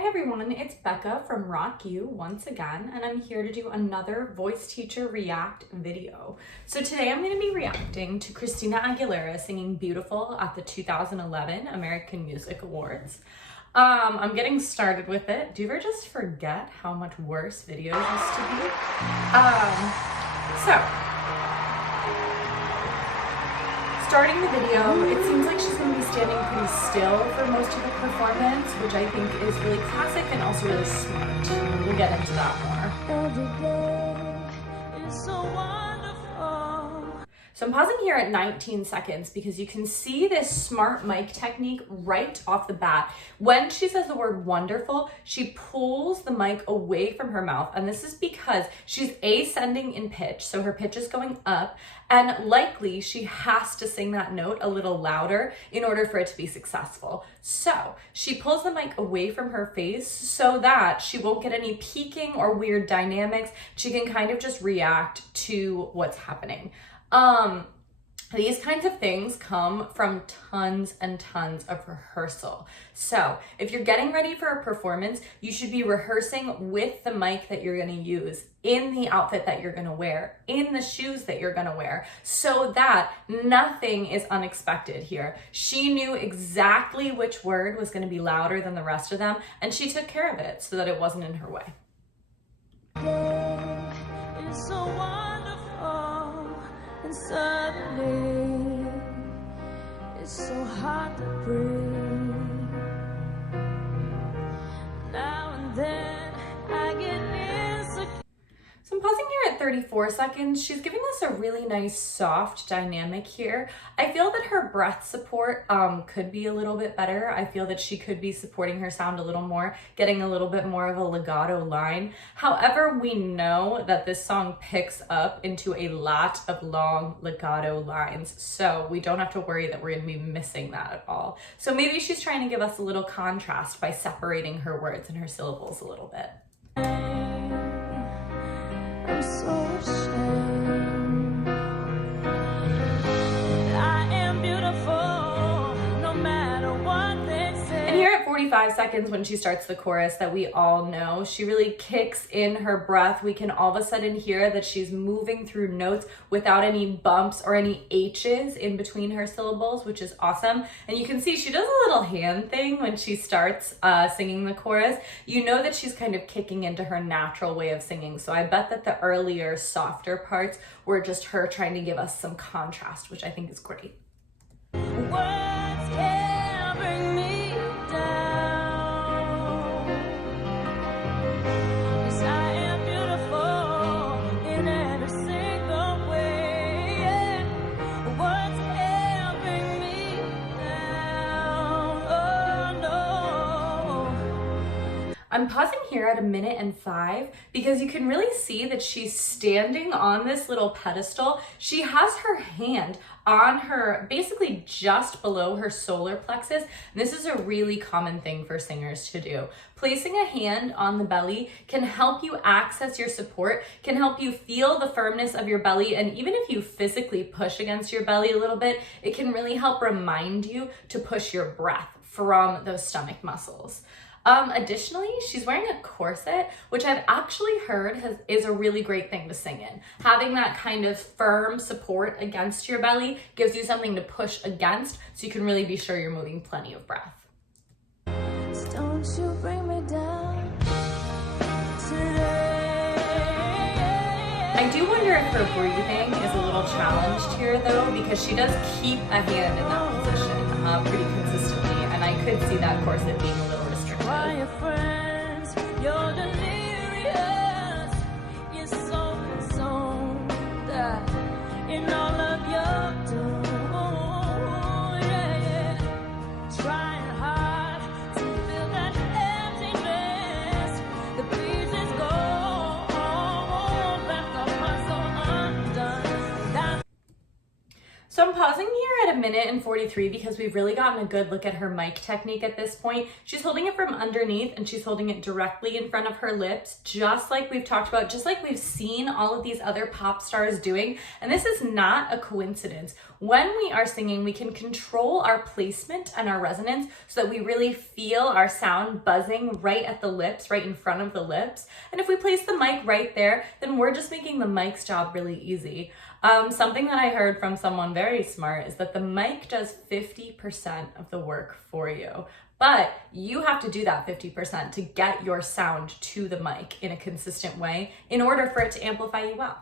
Hi everyone, it's Becca from Rawk U once again, and I'm here to do another voice teacher react video. So today I'm going to be reacting to Christina Aguilera singing Beautiful at the 2011 American Music Awards. I'm getting started with it. Do you ever just forget how much worse videos used to be? Starting the video, it seems like she's going to be standing pretty still for most of the performance, which I think is really classic and also really smart. We'll get into that more. Every day is so wonderful. So I'm pausing here at 19 seconds because you can see this smart mic technique right off the bat. When she says the word wonderful, she pulls the mic away from her mouth, and this is because she's ascending in pitch, so her pitch is going up, and likely she has to sing that note a little louder in order for it to be successful. So she pulls the mic away from her face so that she won't get any peaking or weird dynamics. She can kind of just react to what's happening. These kinds of things come from tons and tons of rehearsal. So if you're getting ready for a performance, you should be rehearsing with the mic that you're going to use, in the outfit that you're going to wear, in the shoes that you're going to wear, so that nothing is unexpected here. She knew exactly which word was going to be louder than the rest of them, and she took care of it so that it wasn't in her way. It's so wonderful, and suddenly it's so hard to breathe. Now and then I get insecure. So I'm pausing here at 34 seconds. She's giving us a really nice soft dynamic here. I feel that her breath support could be a little bit better. I feel that she could be supporting her sound a little more, getting a little bit more of a legato line. However, we know that this song picks up into a lot of long legato lines, so we don't have to worry that we're going to be missing that at all. So maybe she's trying to give us a little contrast by separating her words and her syllables a little bit. I'm so ashamed. I am beautiful, no matter what they say. And here at 45 seconds, when she starts the chorus that we all know, she really kicks in her breath. We can all of a sudden hear that she's moving through notes without any bumps or any H's in between her syllables, which is awesome. And you can see she does a little hand thing when she starts singing the chorus. You know that she's kind of kicking into her natural way of singing. So I bet that the earlier, softer parts were just her trying to give us some contrast, which I think is great. Words can't bring me down, 'cause I am beautiful in every single way. Words can't bring me down, oh no. I'm pausing here at 1:05 because you can really see that she's standing on this little pedestal. She has her hand on her, basically just below her solar plexus. And this is a really common thing for singers to do. Placing a hand on the belly can help you access your support, can help you feel the firmness of your belly, and even if you physically push against your belly a little bit, it can really help remind you to push your breath from those stomach muscles. Additionally, she's wearing a corset, which I've actually heard is a really great thing to sing in. Having that kind of firm support against your belly gives you something to push against, so you can really be sure you're moving plenty of breath. Don't you bring me down today. I do wonder if her breathing is a little challenged here though, because she does keep a hand in that position pretty consistently, and I could see that corset being a little restricted. Your friends, you're delirious, you're so consumed in all of your doom, yeah. Trying hard to fill that emptiness, the pieces go left the puzzle undone. So I'm pausing here at 1:43 because we've really gotten a good look at her mic technique at this point. She's holding it from underneath and she's holding it directly in front of her lips, just like we've talked about, just like we've seen all of these other pop stars doing. And this is not a coincidence. When we are singing, we can control our placement and our resonance so that we really feel our sound buzzing right at the lips, right in front of the lips. And if we place the mic right there, then we're just making the mic's job really easy. Something that I heard from someone very smart is that the mic does 50% of the work for you, but you have to do that 50% to get your sound to the mic in a consistent way in order for it to amplify you well.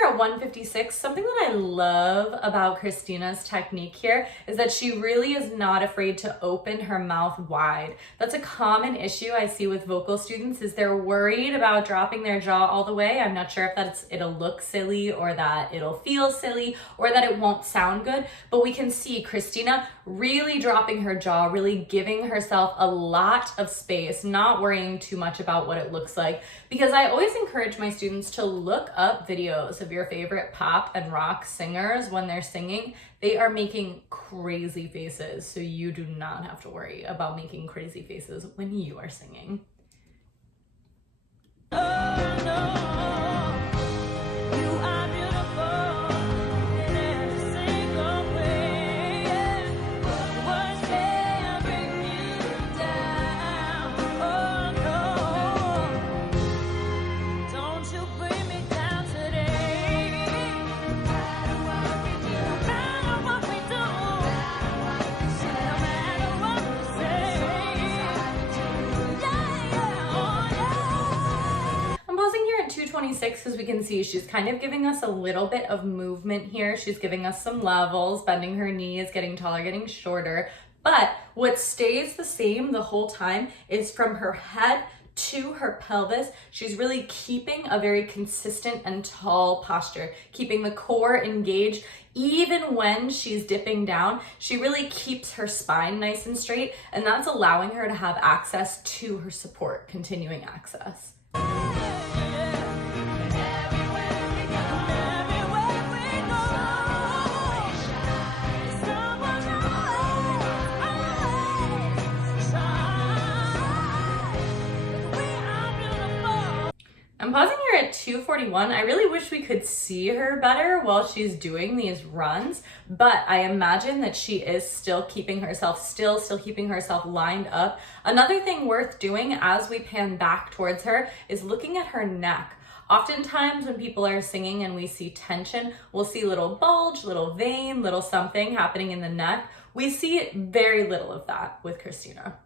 At 156, something that I love about Christina's technique here is that she really is not afraid to open her mouth wide. That's a common issue I see with vocal students, is they're worried about dropping their jaw all the way. I'm not sure if it'll look silly or that it'll feel silly or that it won't sound good, but we can see Christina really dropping her jaw, really giving herself a lot of space, not worrying too much about what it looks like, because I always encourage my students to look up videos of your favorite pop and rock singers when they're singing. They are making crazy faces, so you do not have to worry about making crazy faces when you are singing. Oh, no. At 226, as we can see, she's kind of giving us a little bit of movement here. She's giving us some levels, bending her knees, getting taller, getting shorter. But what stays the same the whole time is from her head to her pelvis. She's really keeping a very consistent and tall posture, keeping the core engaged. Even when she's dipping down, she really keeps her spine nice and straight, and that's allowing her to have access to her support, continuing access. I'm pausing here at 241. I really wish we could see her better while she's doing these runs, but I imagine that she is still keeping herself still keeping herself lined up. Another thing worth doing as we pan back towards her is looking at her neck. Oftentimes when people are singing and we see tension, we'll see little bulge, little vein, little something happening in the neck. We see very little of that with Christina.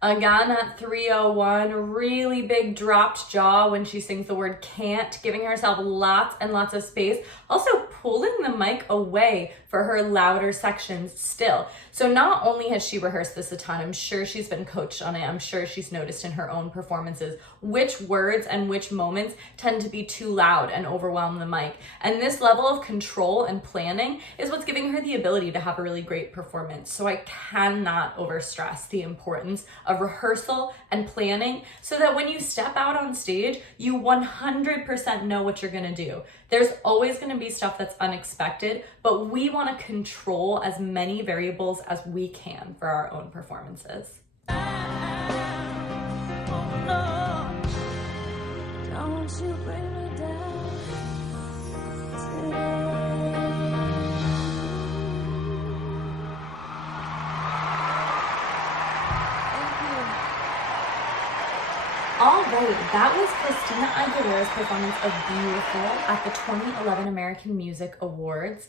Again at 301, really big dropped jaw when she sings the word can't, giving herself lots and lots of space. Also pulling the mic away for her louder sections still. So not only has she rehearsed this a ton, I'm sure she's been coached on it. I'm sure she's noticed in her own performances which words and which moments tend to be too loud and overwhelm the mic. And this level of control and planning is what's giving her the ability to have a really great performance. So I cannot overstress the importance of rehearsal and planning so that when you step out on stage, you 100% know what you're gonna do. There's always gonna be stuff that's unexpected, but we wanna control as many variables as we can for our own performances. Don't you bring me down today. All right, that was Christina Aguilera's performance of Beautiful at the 2011 American Music Awards.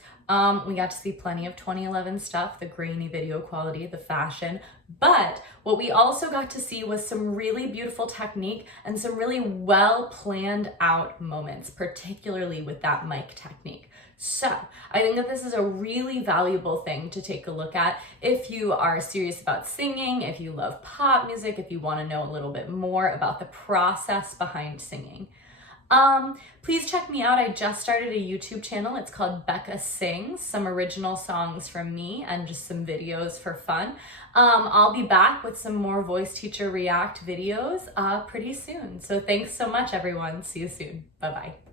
We got to see plenty of 2011 stuff, the grainy video quality, the fashion, but what we also got to see was some really beautiful technique and some really well planned out moments, particularly with that mic technique. So I think that this is a really valuable thing to take a look at if you are serious about singing, if you love pop music, if you want to know a little bit more about the process behind singing. Please check me out. I just started a YouTube channel. It's called Becka Sings, some original songs from me and just some videos for fun. I'll be back with some more Voice Teacher React videos pretty soon. So thanks so much, everyone. See you soon. Bye-bye.